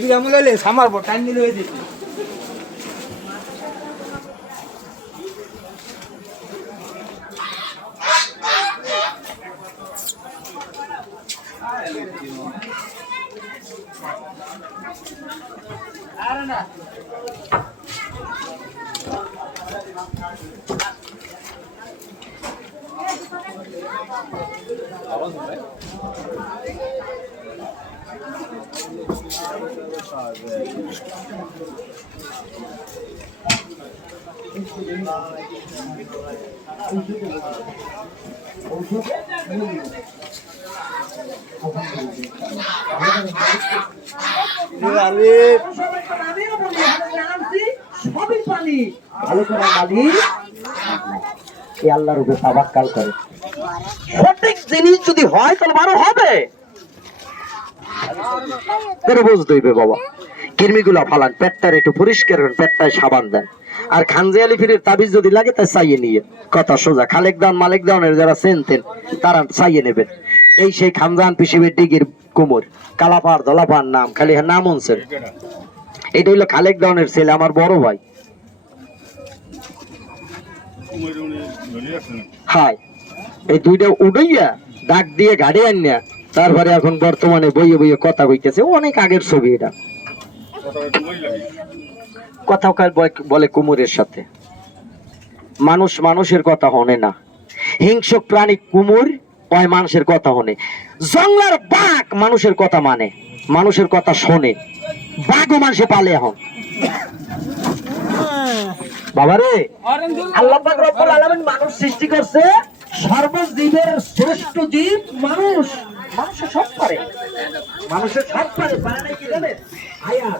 বিরাম লইলে সামারবো টাইম নিলে হয়ে আরে আমিও বলি, এখানে নামছি, সবই পানি। ভালো করে এই আল্লাহর উপরে করে সঠিক জিনিস যদি হয়, তাহলে ভালো হবে বুঝতে হইবে বাবা। কৃমিগুলা ফালান, পেটটার একটু পরিষ্কার করেন পেটটায় সাবান দেন। আর খানজে আলী ফিরের তাবিজ যদি লাগে, তাই চাইয়ে নিয়ে। কথা সোজা খালেক দান মালিক দানের যারা চেনতেন তারা চাইয়ে নেবেন। এই সেই খানজান পিসিবের ডিগির কোমর। কালাপাড় দলাপাড় নাম, খালি হ্যাঁ নাম অনছেন এটা হইল খালেক দানের ছেলে, আমার বড় ভাই। হাই এই দুইটা উড়াইয়া, ডাক দিয়ে গাড়ি আনিয়া তারপরে এখন বর্তমানে বইয়ে বইয়ে কথা কইতেছে। অনেক আগের ছবি এটা। কথা বলে কুমুরের সাথে। মানুষ মানুষের কথা হনে না। হিংসক প্রাণী কুমুর ওই মানুষের কথা হনে। জঙ্গলার বাঘ মানুষের কথা মানে। মানুষের কথা শোনে। বাঘও মানুষে পালে এখন। বাবারে আল্লাহ মানুষ সৃষ্টি করছে। সর্বজীবের শ্রেষ্ঠ জীব মানুষ। মানুষের সব পারে মানুষের সব পারে পারে না কি জানেন?